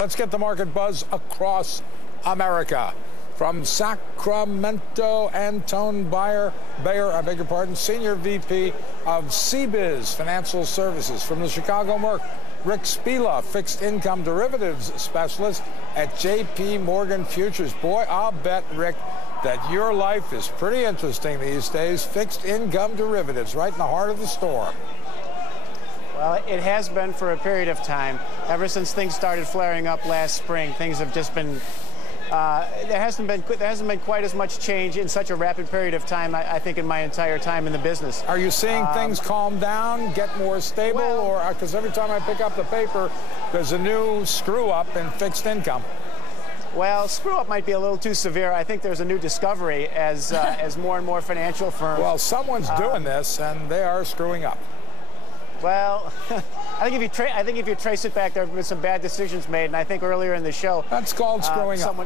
Let's get the market buzz across America. From Sacramento, Anton Bayer, I beg your pardon, Senior VP of CBiz Financial Services. From the Chicago Merc, Rick Spila, Fixed Income Derivatives Specialist at JP Morgan Futures. Boy, I'll bet, Rick, that your life is pretty interesting these days. Fixed income derivatives, right in the heart of the storm. Well, it has been for a period of time. Ever since things started flaring up last spring, things have just been, there hasn't been quite as much change in such a rapid period of time, I think, in my entire time in the business. Are you seeing things calm down, get more stable, or because every time I pick up the paper, there's a new screw-up in fixed income? Well, screw-up might be a little too severe. I think there's a new discovery as more and more financial firms. Well, someone's doing this, and they are screwing up. Well, I think if you trace it back, there have been some bad decisions made, and I think earlier in the show, that's called screwing up.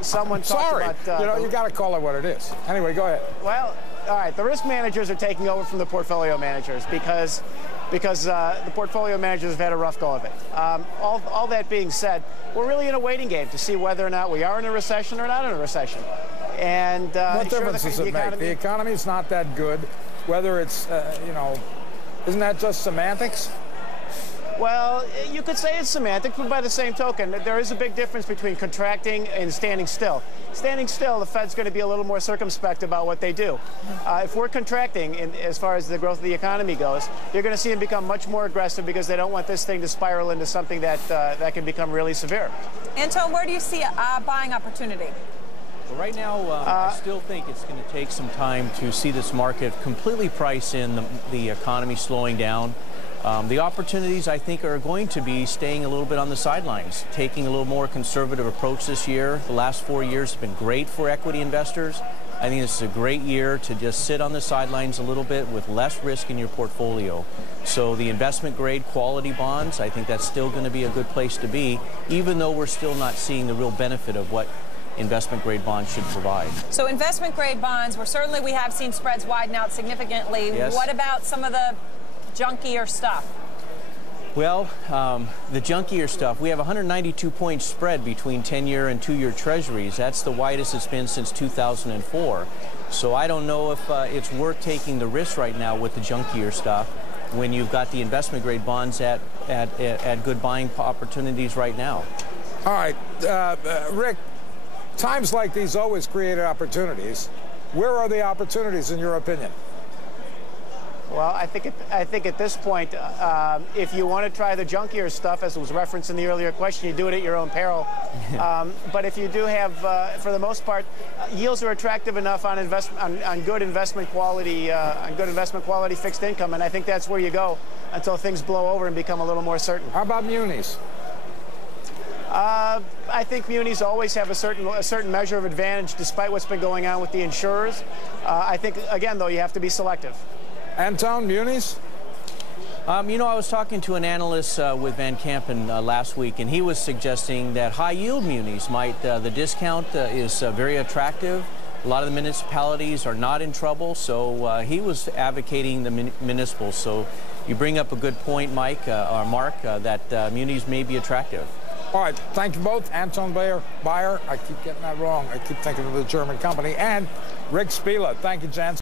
Someone Sorry, talked about, you know, you got to call it what it is. Anyway, go ahead. Well, all right. The risk managers are taking over from the portfolio managers because the portfolio managers have had a rough go of it. All that being said, we're really in a waiting game to see whether or not we are in a recession or not in a recession. And what difference does it make? The economy's not that good. Whether it's you know. Isn't that just semantics? Well, you could say it's semantics, but by the same token, there is a big difference between contracting and standing still. Standing still, the Fed's going to be a little more circumspect about what they do. If we're contracting, as far as the growth of the economy goes, you're going to see them become much more aggressive because they don't want this thing to spiral into something that can become really severe. Anton, where do you see a buying opportunity? Well, right now, I still think it's going to take some time to see this market completely price in the economy slowing down. The opportunities, I think, are going to be staying a little bit on the sidelines, taking a little more conservative approach this year. The last 4 years have been great for equity investors. I think this is a great year to just sit on the sidelines a little bit with less risk in your portfolio. So the investment grade quality bonds, I think that's still going to be a good place to be, even though we're still not seeing the real benefit of what investment grade bonds should provide. So investment grade bonds, we have seen spreads widen out significantly. Yes. What about some of the junkier stuff? Well, the junkier stuff, we have a 192-point spread between 10-year and 2-year treasuries. That's the widest it's been since 2004. So I don't know if it's worth taking the risk right now with the junkier stuff when you've got the investment grade bonds at good buying opportunities right now. All right, Rick, times like these always created opportunities. Where are the opportunities, in your opinion? Well, I think at this point, if you want to try the junkier stuff, as was referenced in the earlier question, you do it at your own peril. But if you do have, for the most part, yields are attractive enough on good investment quality, fixed income, and I think that's where you go until things blow over and become a little more certain. How about munis? I think munis always have a certain measure of advantage, despite what's been going on with the insurers. I think, again, though, you have to be selective. Anton, munis? You know, I was talking to an analyst with Van Kampen last week, and he was suggesting that high-yield munis might, the discount is very attractive. A lot of the municipalities are not in trouble, so he was advocating the municipals. So you bring up a good point, Mike, or Mark, that munis may be attractive. All right, thank you both. Anton Bayer, I keep getting that wrong. I keep thinking of the German company, and Rick Spila. Thank you, gents.